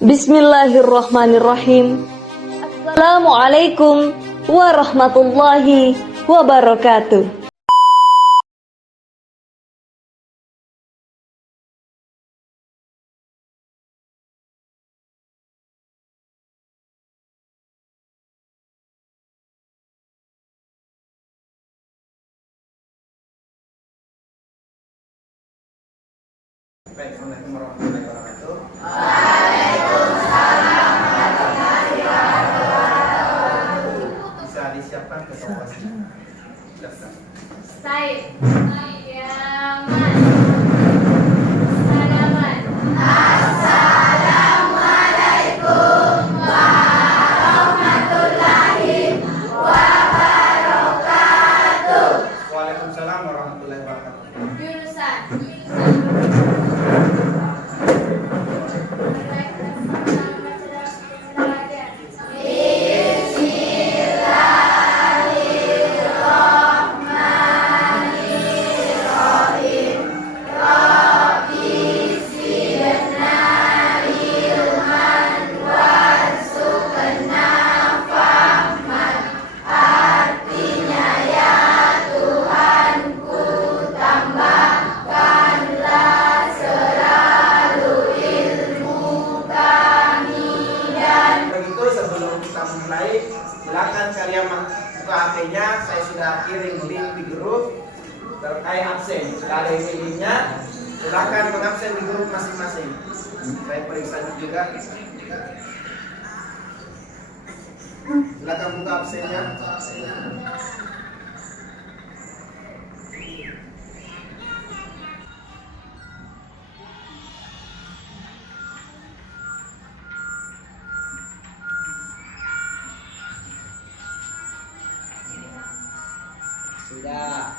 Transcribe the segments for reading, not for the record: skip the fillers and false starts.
Bismillahirrahmanirrahim. Assalamualaikum warahmatullahi wabarakatuh. Assalamualaikum warahmatullahi wabarakatuh. Bisa disiapkan ketua wasit. Daftar. Said, Yaman, Salaman. Assalamualaikum warahmatullahi wabarakatuh. Waalaikumsalam warahmatullahi wabarakatuh. Jurusan. Silakan kalian buka HP-nya, saya sudah kirim link di grup terkait absen. Sudah ada emailnya, silakan mengabsen di grup masing-masing. Saya periksa juga. Silakan buka absennya. Sudah.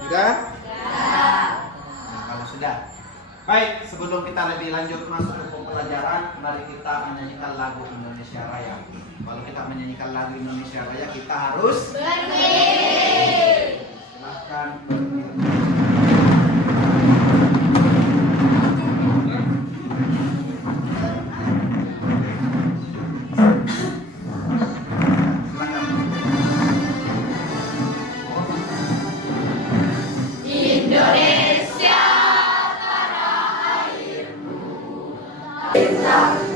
Sudah? Nah, kalau sudah. Baik, sebelum kita lebih lanjut masuk ke pembelajaran, mari kita menyanyikan lagu Indonesia Raya. Kalau kita menyanyikan lagu Indonesia Raya, kita harus berdiri. Silakan berdiri.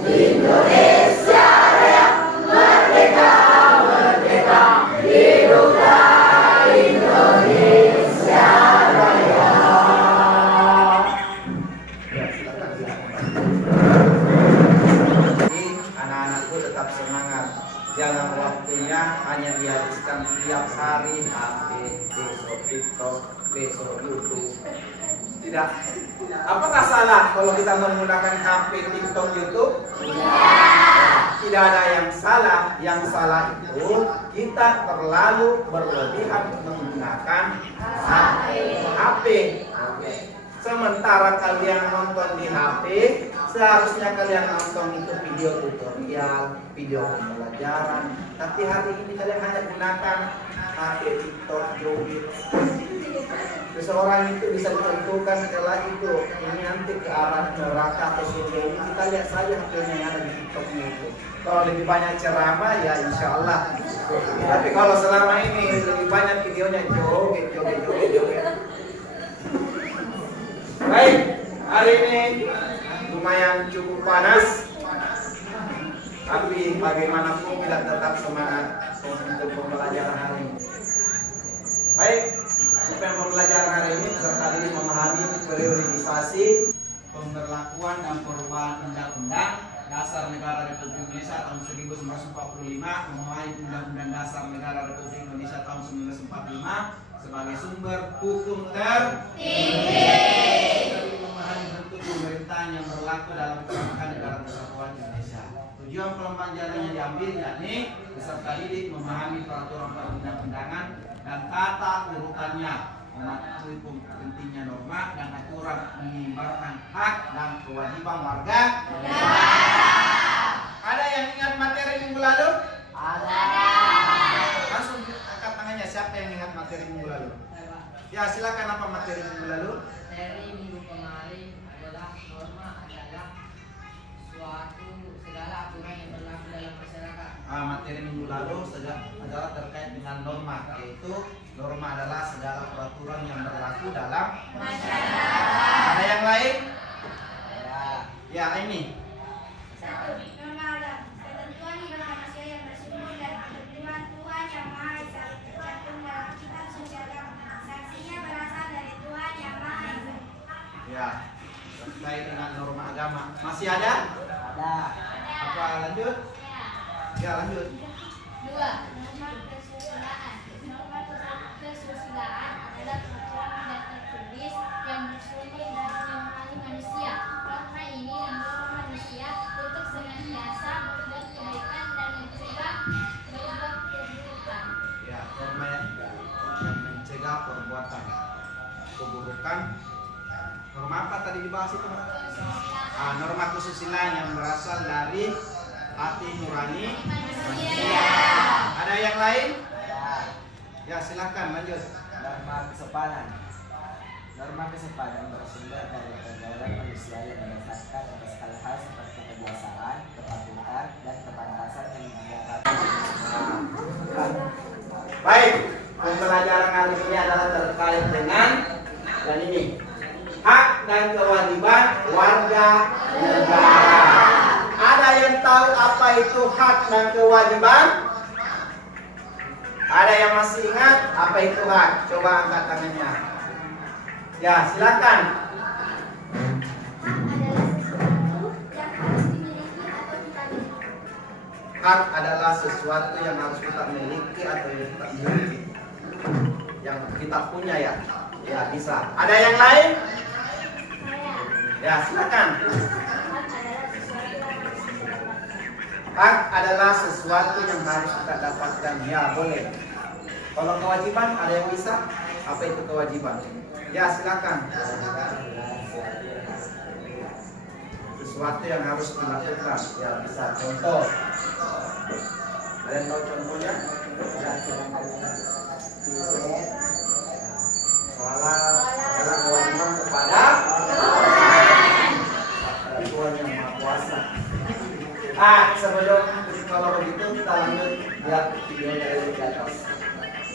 Indonesia Raya, merdeka, merdeka, hiduplah Indonesia Raya. Jadi anak-anakku tetap semangat. Jangan waktunya hanya dihabiskan tiap hari HP, besok TikTok, besok YouTube. Tidak. Apakah salah kalau kita menggunakan HP, TikTok, YouTube? Tidak ada yang salah. Yang salah itu kita terlalu berlebihan menggunakan HP. Sementara kalian nonton di HP, seharusnya kalian nonton itu video tutorial, video pembelajaran. Tapi hari ini kalian hanya gunakan HP, TikTok, joget. Seseorang itu bisa ditentukan kalau itu ini nanti ke arah neraka atau surga ini, kita lihat saja hasilnya yang ada di TikToknya itu. Kalau lebih banyak ceramah ya insya Allah. Tapi kalau selama ini lebih banyak videonya joget. Baik, hari ini lumayan cukup panas. Tapi bagaimanapun kita tetap semangat untuk pembelajaran hari ini. Baik. Pembelajaran hari ini peserta didik memahami priorisasi pemberlakuan dan perubahan Undang-Undang Dasar Negara Republik Indonesia tahun 1945, memahami Undang-Undang Dasar Negara Republik Indonesia tahun 1945 sebagai sumber hukum tertinggi, memahami bentuk pemerintahan yang berlaku dalam kerangka negara kesatuan Indonesia. Tujuan pembelajaran yang diambil yakni peserta didik memahami peraturan perundang-undangan dan tata urutannya, mematuhi pentingnya norma dan aturan mengibarkan hak dan kewajiban warga negara. Ada yang ingat materi minggu lalu? Ada. Langsung angkat tangannya, siapa yang ingat materi minggu lalu? Ya, silakan apa materi minggu lalu? Materi minggu kemarin adalah norma adalah suatu segala aturan yang berlaku dalam masyarakat. Materi minggu lalu adalah terkait dengan norma, yaitu norma adalah segala peraturan yang berlaku dalam masyarakat. Ada yang lain? Ya, ini. Satu, norma alam. Ketentuan hidup manusia yang bersumber dari ketentuan Tuhan Yang Maha Esa tercantum dalam kitab suci agama. Sanksinya berasal dari Tuhan Yang Maha Esa. Ya, terkait dengan norma agama. Masih ada? Ada. Apa lanjut? Ya, lanjut. Dua, norma kesusilaan. Norma kesusilaan adalah peraturan tidak tertulis yang bersumber dari Yang Maha Manusia. Norma ini mendorong manusia untuk senantiasa berbuat kebaikan dan mencegah berbuat keburukan. Ya, norma yang mencegah perbuatan keburukan. Norma apa tadi dibahas itu? Norma kesusilaan yang berasal dari hati nurani manusia. Ada yang lain? Ya, silakan lanjut. Norma kesopanan. Norma kesopanan bersumber dari pergaulan manusia yang berdasarkan atas hal-hal seperti kebiasaan, kepatuhan, dan kepantasan yang didapat. Baik, pembelajaran kali ini adalah terkait dengan dan ini hak dan kewajiban warga negara. Ada yang tahu apa itu hak dan kewajiban? Ada yang masih ingat apa itu hak? Coba angkat tangannya. Ya, silakan. Hak adalah sesuatu yang harus kita miliki atau yang kita miliki. Yang kita punya ya. Ya, bisa. Ada yang lain? Ya, silakan. Hak adalah sesuatu yang harus kita dapatkan. Ya, boleh. Kalau kewajiban, ada yang bisa? Apa itu kewajiban? Ya, silakan. Sesuatu yang harus dilakukan. Ya, bisa. Contoh. Kalian tahu contohnya? Sholat adalah kewajiban kepada Tuhan yang Maha Kuasa. Sebelum kalau begitu kita lanjut lihat video dari di atas.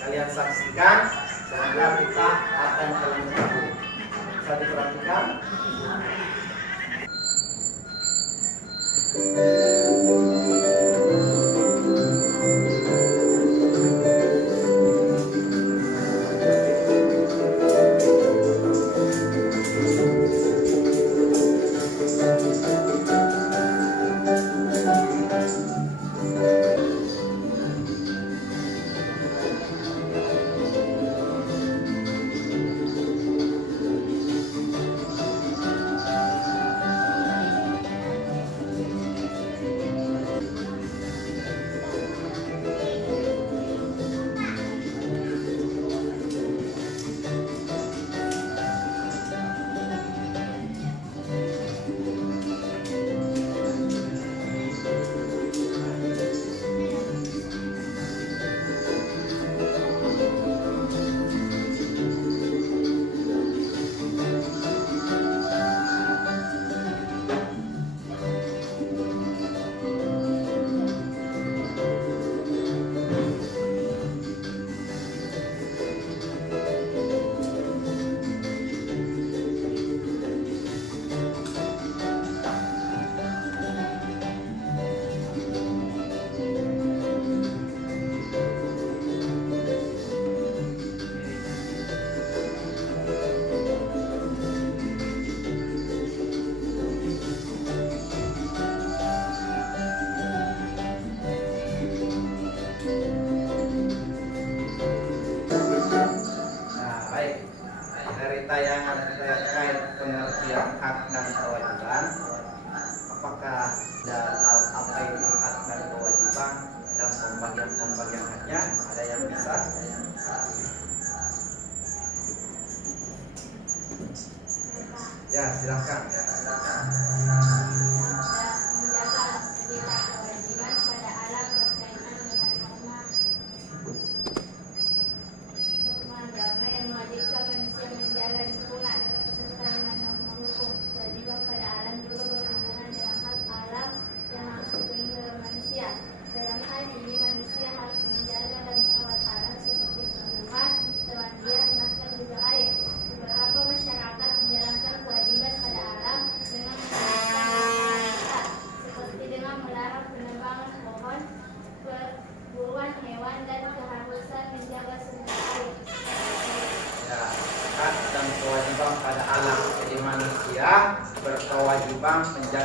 Kalian saksikan, semoga kita akan terlebih. Bisa diperhatikan.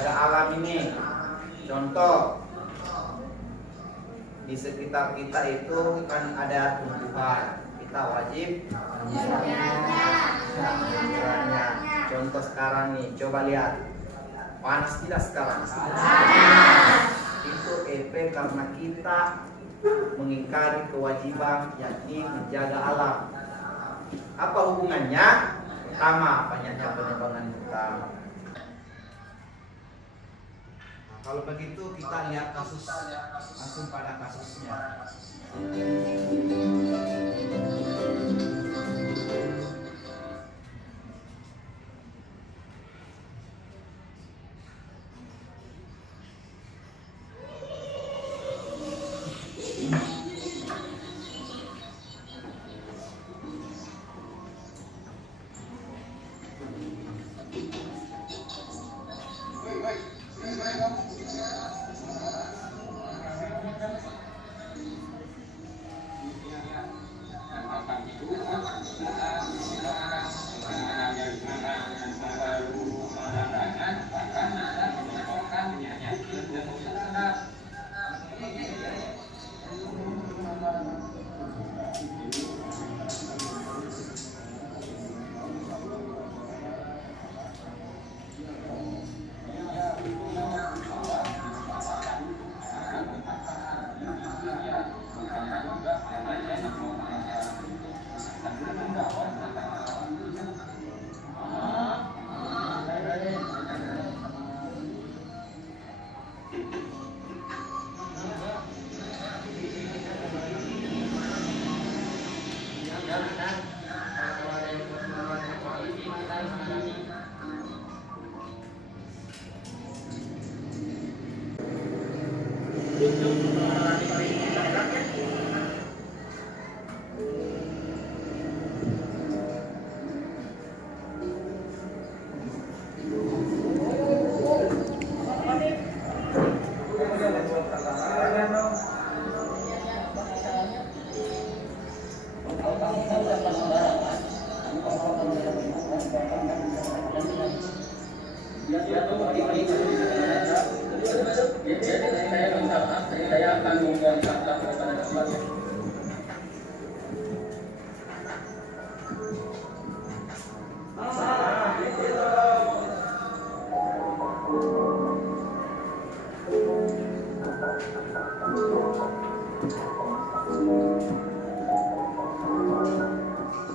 menjaga alam ini. Contoh, di sekitar kita itu kan ada tumbuhan, kita wajib menjaganya. Contoh sekarang nih, coba lihat, panas tidak sekarang? Itu efek karena kita mengingkari kewajiban yakni menjaga alam. Apa hubungannya? Pertama, banyaknya penebangan hutan. Nah, kalau begitu kita lihat kasus, langsung pada kasusnya.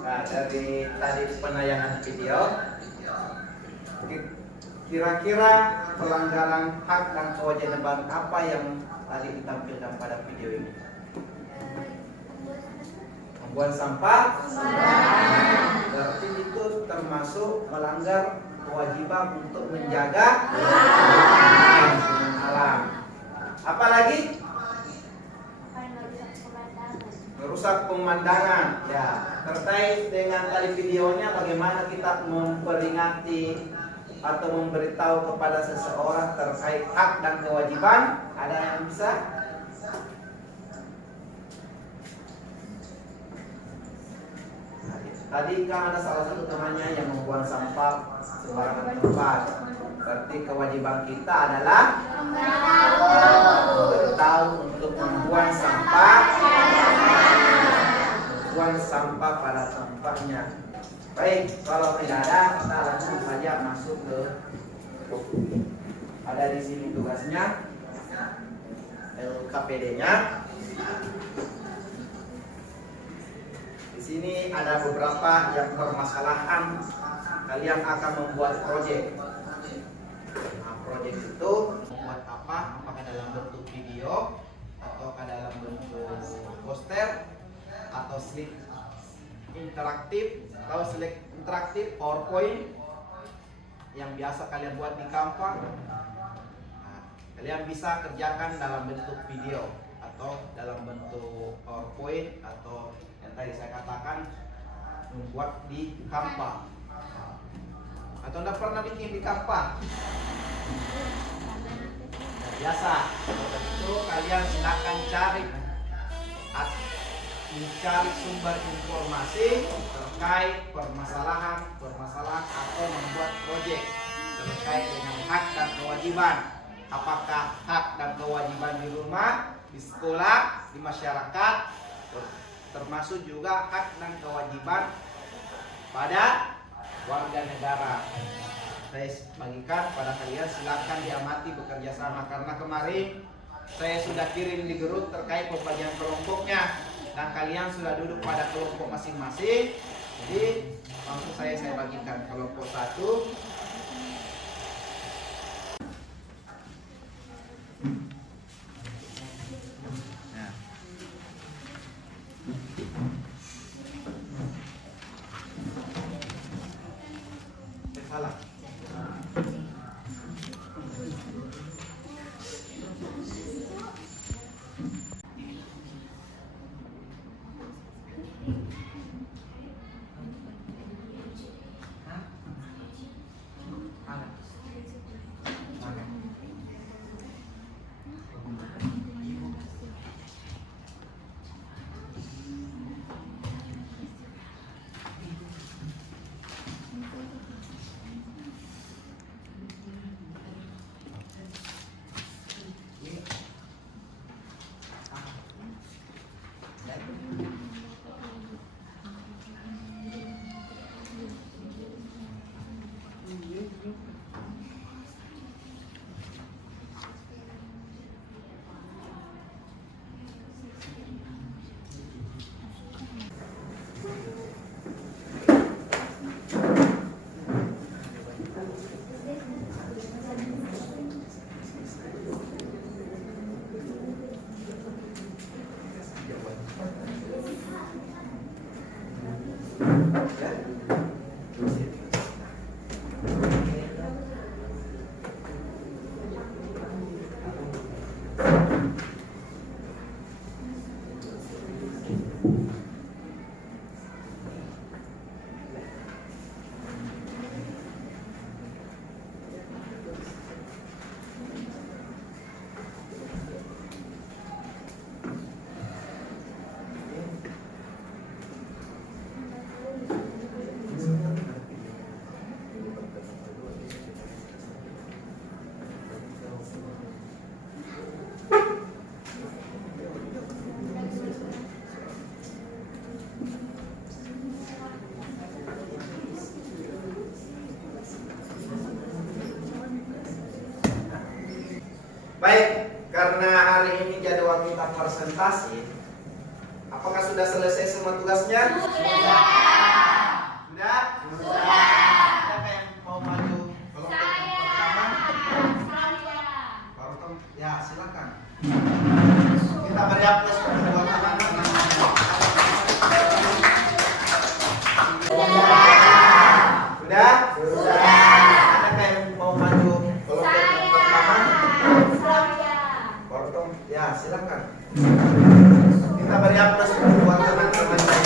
Nah, dari tadi penayangan video, kira-kira pelanggaran hak dan kewajiban apa yang tadi ditampilkan pada video ini? Membuang sampah? Berarti itu termasuk melanggar kewajiban untuk menjaga alam. Apalagi? Merusak pemandangan. Ya, terkait dengan tadi videonya, bagaimana kita memperingati atau memberitahu kepada seseorang terkait hak dan kewajiban. Ada yang bisa? Tadi kan ada salah satu temannya yang membuang sampah sembarangan tempat. Berarti kewajiban kita adalah memberitahu untuk membuang sampah pada tempatnya. Baik, kalau tidak ada, kita langsung saja masuk ke buku. Ada di sini tugasnya, LKPD-nya. Di sini ada beberapa yang permasalahan. Kalian akan membuat proyek. Nah, proyek itu membuat apa? Apakah dalam bentuk video, ataukah dalam bentuk poster, atau slide interaktif, atau slide interaktif PowerPoint yang biasa kalian buat di Canva. Nah, kalian bisa kerjakan dalam bentuk video atau dalam bentuk PowerPoint, atau yang tadi saya katakan membuat di Canva. Atau Anda pernah bikin di Canva? Nah, biasa. Itu kalian silakan mencari sumber informasi terkait permasalahan atau membuat proyek terkait dengan hak dan kewajiban. Apakah hak dan kewajiban di rumah, di sekolah, di masyarakat, termasuk juga hak dan kewajiban pada warga negara. Saya bagikan pada kalian, silakan diamati bekerja sama, karena kemarin saya sudah kirim di grup terkait pembagian kelompoknya dan kalian sudah duduk pada kelompok masing-masing. Jadi langsung saya bagikan kelompok 1. Nah. Salah. Baik, karena hari ini jadwal kita presentasi, apakah sudah selesai semua tugasnya? Sudah. Sudah? Sudah. Siapa yang mau maju kelompok pertama? Saya. Ya, silakan. Kita beri aplaus untuk dua teman-teman. Sudah? Sudah. Siapa yang mau maju kelompok pertama? Ya, silakan. Kita beri aplaus buat teman-teman saya.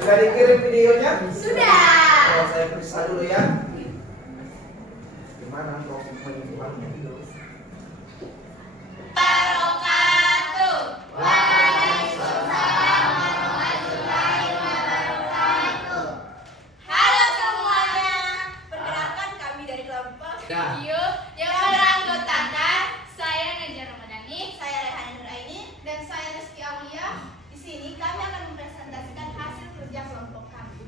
Sudah dikirim videonya? Sudah. Oh, saya periksa dulu ya. Gimana kok menyimpannya? Video yang beranggotakan saya Nadia Ramadhani, saya Rehana Nuraini, dan saya Rizky Aulia. Di sini kami akan mempresentasikan hasil kerja kelompok kami.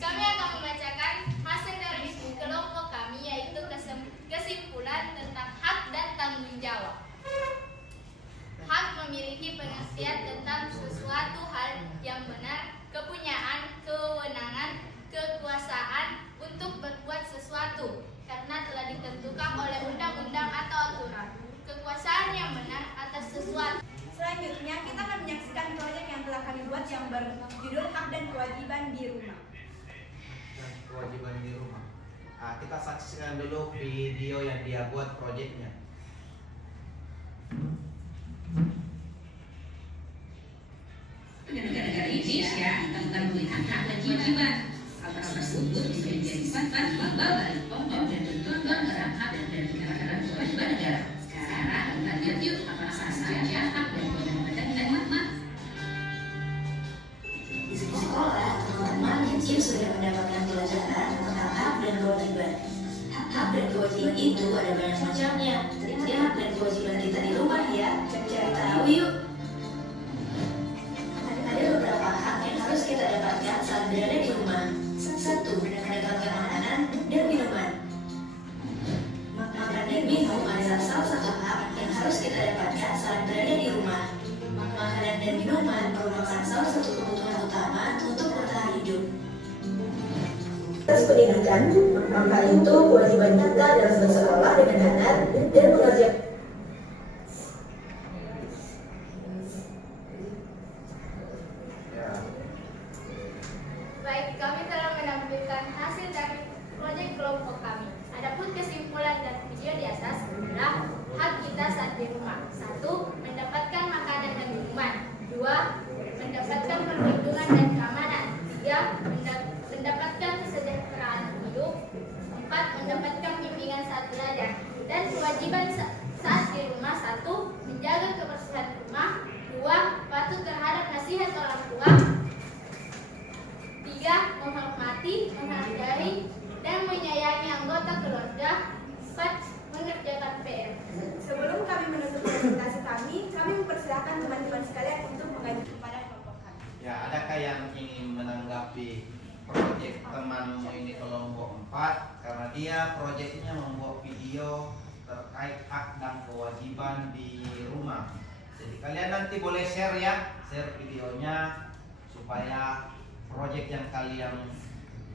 Kami akan membacakan hasil dari diskusi kelompok kami, yaitu kesimpulan tentang hak dan tanggung jawab. Hak memiliki pengertian tentang sesuatu hal yang benar, kepunyaan, kewenangan, kekuasaan untuk berbuat sesuatu karena telah ditentukan oleh undang-undang atau aturan. Kekuasaan yang benar atas sesuatu. Selanjutnya kita akan menyaksikan proyek yang telah kami buat yang berjudul Hak dan Kewajiban di Rumah. Kewajiban di rumah. Nah, kita saksikan dulu video yang dia buat proyeknya. Negara Indonesia tentang melihat hak dan kewajiban. Hal tersebut bisa menjadi sifat balik pokok dan tentuan pelanggaran hak salah satu kebutuhan utama untuk bertahan hidup. Atas pendidikan, maka itu kewajiban kita dalam bersekolah dengan benar dan mengerjakan. Baik, kami telah menampilkan hasil dari proyek kelompok kami. Adapun kesimpulan dan video di atas adalah hak kita saat di rumah. 1. Mendapatkan makanan dan minuman. 2. Mendapatkan perlindungan dan keamanan. 3. Mendapatkan kesejahteraan hidup. 4. Mendapatkan bimbingan saat belajar. Dan kewajiban saat di rumah. 1. Menjaga kebersihan rumah. 2. Patuh terhadap nasihat orang tua. 3. Menghormati, menghargai, dan menyayangi anggota keluarga. 4. Mengerjakan PR. Sebelum kami menutup presentasi kami mempersilahkan teman-teman sekalian untuk mengajukan kepada kelompok kami. Ya, adakah yang ingin menanggapi proyek temanmu ini kelompok 4? Karena dia proyeknya membuat video terkait hak dan kewajiban di rumah. Jadi kalian nanti boleh share ya, share videonya supaya proyek yang kalian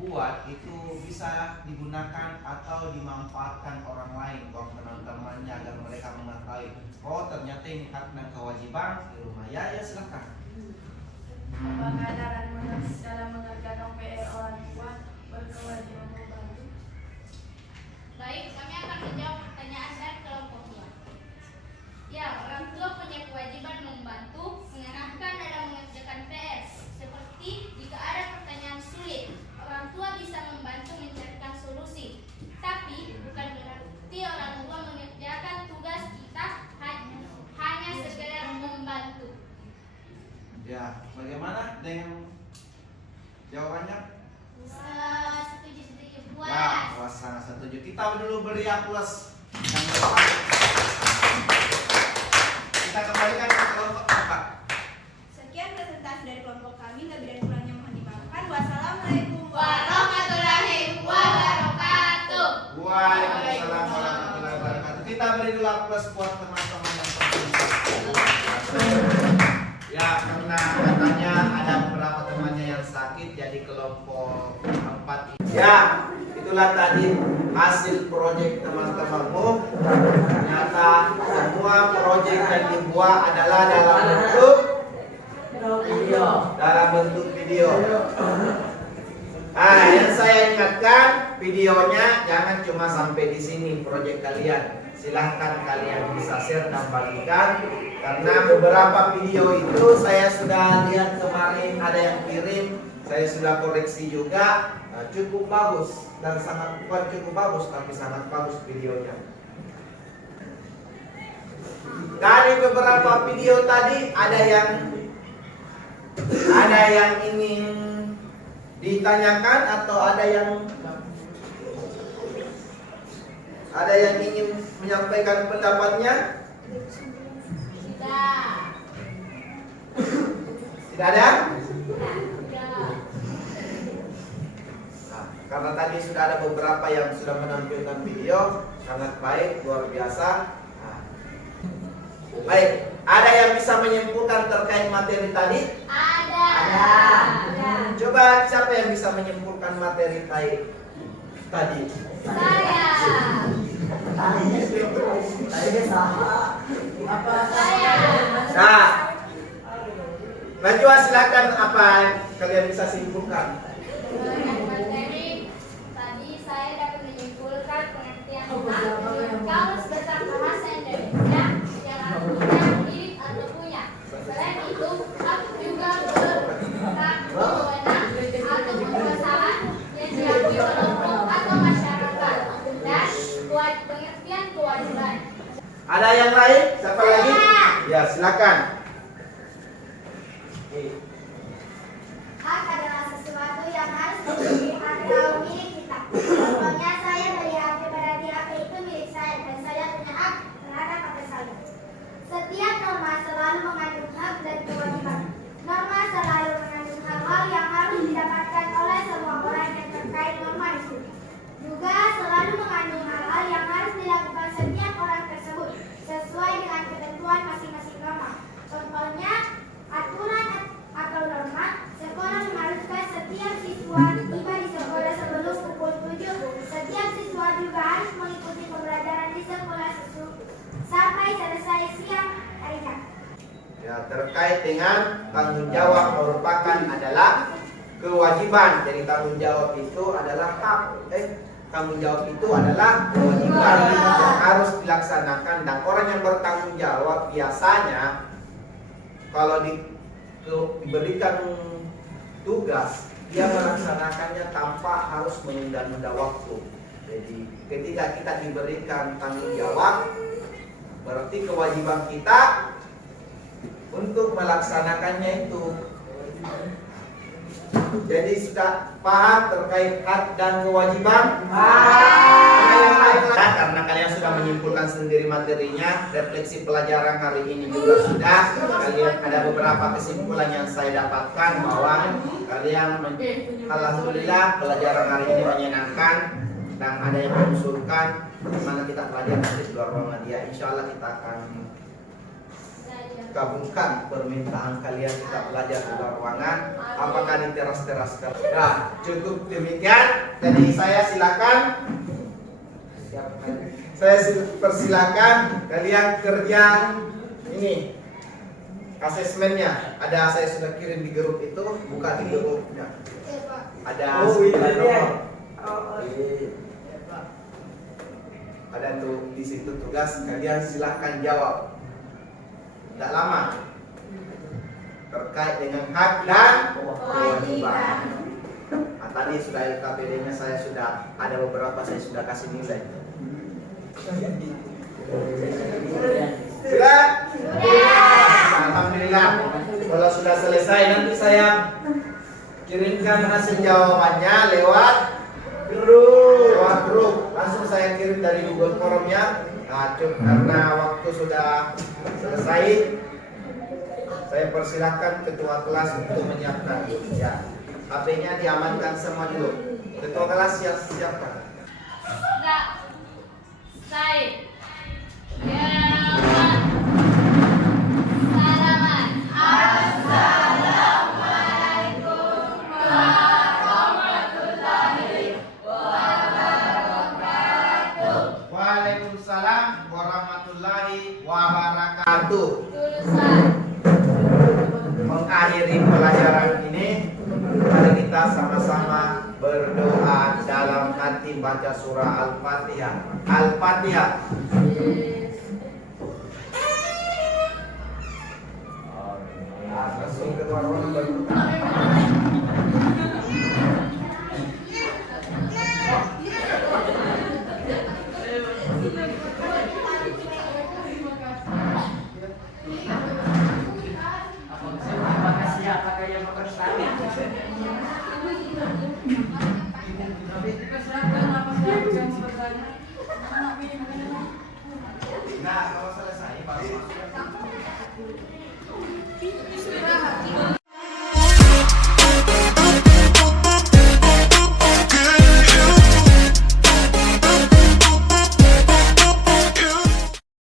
buat itu bisa digunakan atau dimanfaatkan orang lain, buat teman-temannya, agar mereka mengetahui oh ternyata ini hak dan kewajiban di rumah. Ya silakan. Apakah ada dalam mengerjakan PR orang tua berkewajiban membantu? Baik, kami akan menjawab pertanyaan dari kelompok 2. Ya, orang tua punya kewajiban membantu, mengarahkan dalam mengerjakan PR. Seperti jika ada pertanyaan sulit, orang tua bisa membantu mencarikan solusi. Tapi bukan berarti orang tua mengerjakan tugas kita hanya sekedar membantu. Ya, bagaimana dengan jawabannya? Setuju Ya, puas. puas, sangat setuju. Kita dulu beri plus yang depan. Kita kembalikan ke kelompok 4. Sekian presentasi dari kelompok kami, lebih dan kurangnya mohon dimaafkan. Wassalamualaikum Warahmatullahi wabarakatuh. Waalaikumsalam warahmatullahi wabarakatuh. Kita beri dulu plus buat teman-teman yang terpilih. Ya, karena katanya ada beberapa temannya yang sakit, jadi kelompok 4 ini. Ya, itulah tadi hasil proyek teman-temanmu. Ternyata semua proyek yang dibuat adalah dalam bentuk video. Nah, yang saya ingatkan, videonya jangan cuma sampai di sini proyek kalian. Silahkan kalian bisa share dan bagikan, karena beberapa video itu saya sudah lihat kemarin ada yang kirim, saya sudah koreksi juga. Cukup bagus dan sangat, bukan cukup bagus tapi sangat bagus videonya. Dari beberapa video tadi ada yang ingin ditanyakan atau ada yang ingin menyampaikan pendapatnya? Tidak ada? Nah, karena tadi sudah ada beberapa yang sudah menampilkan video, sangat baik, luar biasa. Nah, baik, ada yang bisa menyimpulkan terkait materi tadi? Ada. Coba siapa yang bisa menyimpulkan materi tadi? Saya. Nah, Najwa silakan, apa kalian bisa simpulkan? Materi tadi saya dapat menyimpulkan pengertian kamus besar bahasa Indonesia yang artinya milik atau punya. Selain itu, hak juga berhak wewenang atau kekuasaan yang diakui kelompok atau masyarakat, dan pengertian kewajiban. Ada yang lain? Siapa lagi? Ya, silakan. Hak adalah sesuatu yang harus dimiliki atau milik kita. Contohnya, saya beli HP, berarti HP itu milik saya dan saya punya hak terhadap HP saya. Setiap norma selalu mengandung hak dan kewajiban. Norma selalu mengandung hal-hal yang harus didapatkan oleh semua orang yang terkait norma itu. Juga selalu mengandung hal-hal yang harus dilakukan setiap orang tersebut sesuai dengan ketentuan masing-masing norma. Contohnya, aturan Ya, terkait dengan tanggung jawab merupakan adalah kewajiban. Jadi tanggung jawab itu adalah hak. Tanggung jawab itu adalah kewajiban yang harus dilaksanakan, dan orang yang bertanggung jawab biasanya kalau diberikan tugas dia melaksanakannya tanpa harus menunda-nunda waktu. Jadi ketika kita diberikan tanggung jawab, berarti kewajiban kita untuk melaksanakannya itu. Jadi sudah paham terkait hak dan kewajiban? Karena kalian sudah menyimpulkan sendiri materinya, refleksi pelajaran hari ini juga sudah. Kalian ada beberapa kesimpulan yang saya dapatkan bahwa kalian alhamdulillah pelajaran hari ini menyenangkan, dan ada yang mengusulkan mana kita pelajari nanti di luar ruangan ya. Insya Allah kita akan kabulkan permintaan kalian kita belajar di luar ruangan, apakah di teras-teras. Nah, cukup demikian. Jadi saya silakan, saya persilakan kalian kerja ini asesmennya. Ada, saya sudah kirim di grup itu, buka di grupnya. Ada ada tuh di situ tugas, kalian silahkan jawab. Tidak lama, terkait dengan hak dan kewajiban. Nah, tadi sudah LKPD-nya saya sudah ada beberapa, saya sudah kasih nilai. Sudah? Alhamdulillah. Kalau sudah selesai nanti saya kirimkan hasil jawabannya lewat grup. Langsung saya kirim dari Google Form-nya. Nah, karena waktu sudah selesai, saya persilakan ketua kelas untuk menyiapkan. Ya, HP-nya diamankan semua dulu. Ketua kelas siapkan. Said. Ya. Salaman. Assalamualaikum warahmatullahi wabarakatuh. Waalaikumsalam warahmatullahi wabarakatuh. Mengakhiri pelajaran ini, mari kita sama-sama berdoa dalam hati baca surah Al-Fatihah. Al-Fatihah. Langsung ke ruangan baru. Nah, kalau selesai baru masuk.